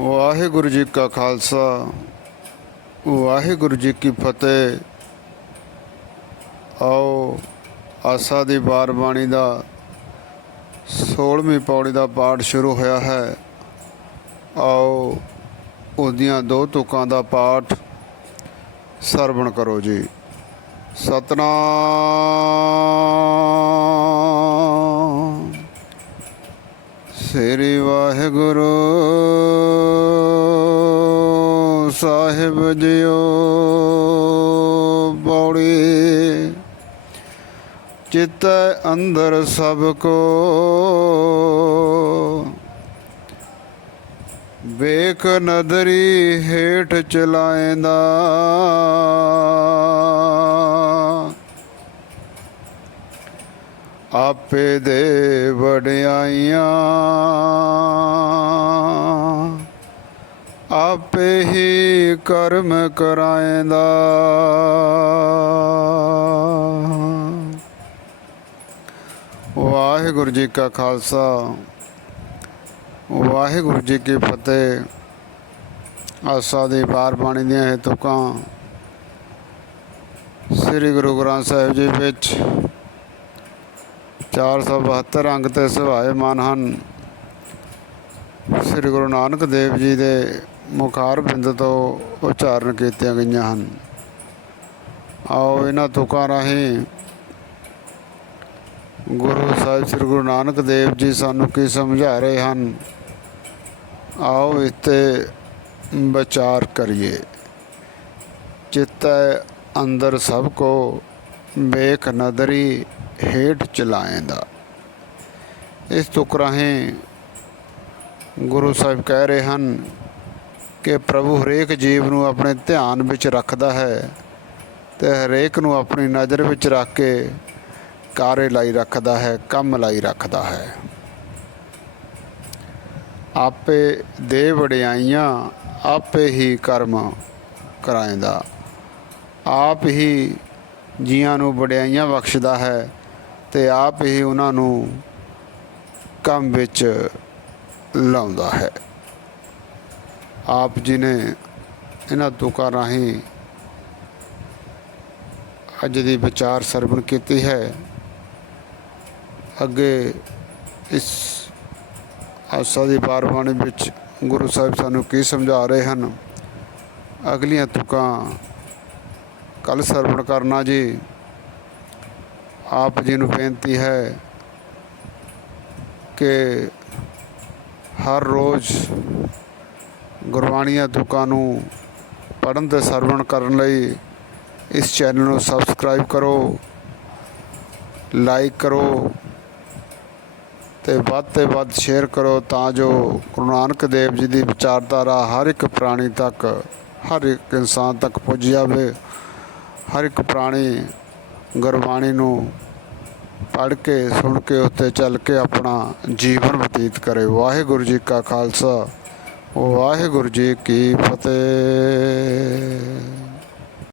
ਵਾਹਿਗੁਰੂ ਜੀ ਕਾ ਖਾਲਸਾ, ਵਾਹਿਗੁਰੂ ਜੀ ਕੀ ਫਤਿਹ। ਆਓ, ਆਸਾ ਦੀ ਬਾਰ ਬਾਣੀ ਦਾ 16ਵੀਂ ਪੌੜੀ ਦਾ ਪਾਠ ਸ਼ੁਰੂ ਹੋਇਆ ਹੈ। ਆਓ, ਉਹਦੀਆਂ ਦੋ ਤੁਕਾਂ ਦਾ ਪਾਠ ਸਰਵਣ ਕਰੋ ਜੀ। ਸਤਨਾਮ। ਸ੍ਰੀ ਵਾਹਿਗੁਰੂ ਸਾਹਿਬ ਜੀਓ ਬੌੜੀ ਚਿੱਤ ਅੰਦਰ ਸਭ ਕੋ ਵੇਖ ਨਦਰੀ ਹੇਠ ਚਲਾਏਂਦਾ ਆਪੇ ਦੇ ਵਡਿਆਈਆਂ। ਆਪੇ ਹੀ ਕਰਮ ਕਰਾਏਂਦਾ। ਵਾਹਿਗੁਰੂ ਜੀ ਕਾ ਖਾਲਸਾ, ਵਾਹਿਗੁਰੂ ਜੀ ਕੀ ਫਤਿਹ। ਆਸਾ ਦੀ ਬਾਰ ਬਾਣੀ ਦੀਆਂ ਇਹ ਤੁਕਾਂ। ਸ੍ਰੀ ਗੁਰੂ ਗ੍ਰੰਥ ਸਾਹਿਬ ਜੀ ਵਿੱਚ 472 ਅੰਗ ਤੇ ਸੁਭਾਏ ਮਨ ਹਨ। ਸ੍ਰੀ ਗੁਰੂ ਨਾਨਕ ਦੇਵ ਜੀ ਦੇ ਮੁਖਾਰ ਬਿੰਦ ਤੋਂ ਉਚਾਰਨ ਕੀਤੀਆਂ ਗਈਆਂ ਹਨ। ਆਓ ਇਹਨਾਂ ਤੁਕਾਂ ਰਾਹੀਂ ਗੁਰੂ ਸਾਹਿਬ ਸ੍ਰੀ ਗੁਰੂ ਨਾਨਕ ਦੇਵ ਜੀ ਸਾਨੂੰ ਕੀ ਸਮਝਾ ਰਹੇ ਹਨ, ਆਓ ਇਸ ਤੇ ਵਿਚਾਰ ਕਰੀਏ। ਚਿੱਤ ਅੰਦਰ ਸਭ ਕੋ, ਵੇਖ ਨਦਰੀ ਹੇਠ ਚਲਾਏਂਦਾ। ਇਸ ਤੁਕ ਰਾਹੀਂ ਗੁਰੂ ਸਾਹਿਬ ਕਹਿ ਰਹੇ ਹਨ ਕਿ ਪ੍ਰਭੂ ਹਰੇਕ ਜੀਵ ਨੂੰ ਆਪਣੇ ਧਿਆਨ ਵਿੱਚ ਰੱਖਦਾ ਹੈ ਤੇ ਹਰੇਕ ਨੂੰ ਆਪਣੀ ਨਜ਼ਰ ਵਿੱਚ ਰੱਖ ਕੇ ਕਾਰੇ ਲਾਈ ਰੱਖਦਾ ਹੈ, ਕੰਮ ਲਾਈ ਰੱਖਦਾ ਹੈ। ਆਪੇ ਦੇ ਵਡਿਆਈਆਂ ਆਪੇ ਹੀ ਕਰਮ ਕਰਾਇੰਦਾ ਆਪ ਹੀ ਜੀਆਂ ਨੂੰ ਵਡਿਆਈਆਂ ਬਖਸ਼ਦਾ ਹੈ। ਤੇ ਆਪ ਹੀ ਉਹਨਾਂ ਨੂੰ ਕੰਮ ਵਿੱਚ ਲਾਉਂਦਾ ਹੈ। ਆਪ ਜੀ ਨੇ ਇਹਨਾਂ ਤੁਕਾਂ ਰਾਹੀਂ ਅੱਜ ਦੀ ਵਿਚਾਰ ਸਰਵਣ ਕੀਤੀ ਹੈ। ਅੱਗੇ ਇਸ ਆਸਾ ਦੀ ਪਾਰਵਾਣੀ ਵਿੱਚ ਗੁਰੂ ਸਾਹਿਬ ਸਾਨੂੰ ਕੀ ਸਮਝਾ ਰਹੇ ਹਨ? ਅਗਲੀਆਂ ਤੁਕਾਂ ਕੱਲ ਸਰਵਣ ਕਰਨਾ ਜੀ। ਆਪ ਜੀ ਨੂੰ ਬੇਨਤੀ ਹੈ ਕਿ ਹਰ ਰੋਜ਼ ਗੁਰਬਾਣੀਆਂ ਤੁਕਾਂ ਨੂੰ ਪੜ੍ਹਨ ਤੇ ਸਰਵਣ ਕਰਨ ਲਈ ਇਸ ਚੈਨਲ ਨੂੰ ਸਬਸਕ੍ਰਾਈਬ ਕਰੋ, ਲਾਈਕ ਕਰੋ ਤੇ ਵੱਧ ਤੇ ਵੱਧ ਸ਼ੇਅਰ ਕਰੋ ਤਾਂ ਜੋ ਗੁਰੂ ਨਾਨਕ ਦੇਵ ਜੀ ਦੀ ਵਿਚਾਰਧਾਰਾ ਹਰ ਇੱਕ ਪ੍ਰਾਣੀ ਤੱਕ, ਹਰ ਇੱਕ ਇਨਸਾਨ ਤੱਕ ਪੁੱਜ ਜਾਵੇ, ਹਰ ਇੱਕ ਪ੍ਰਾਣੀ ਗੁਰਬਾਣੀ ਨੂੰ ਪੜ੍ਹ ਕੇ, ਸੁਣ ਕੇ ਉੱਤੇ ਚੱਲ ਕੇ ਆਪਣਾ ਜੀਵਨ ਬਤੀਤ ਕਰੇ। ਵਾਹਿਗੁਰੂ ਜੀ ਕਾ ਖਾਲਸਾ, ਵਾਹਿਗੁਰੂ ਜੀ ਕੀ ਫਤਿਹ।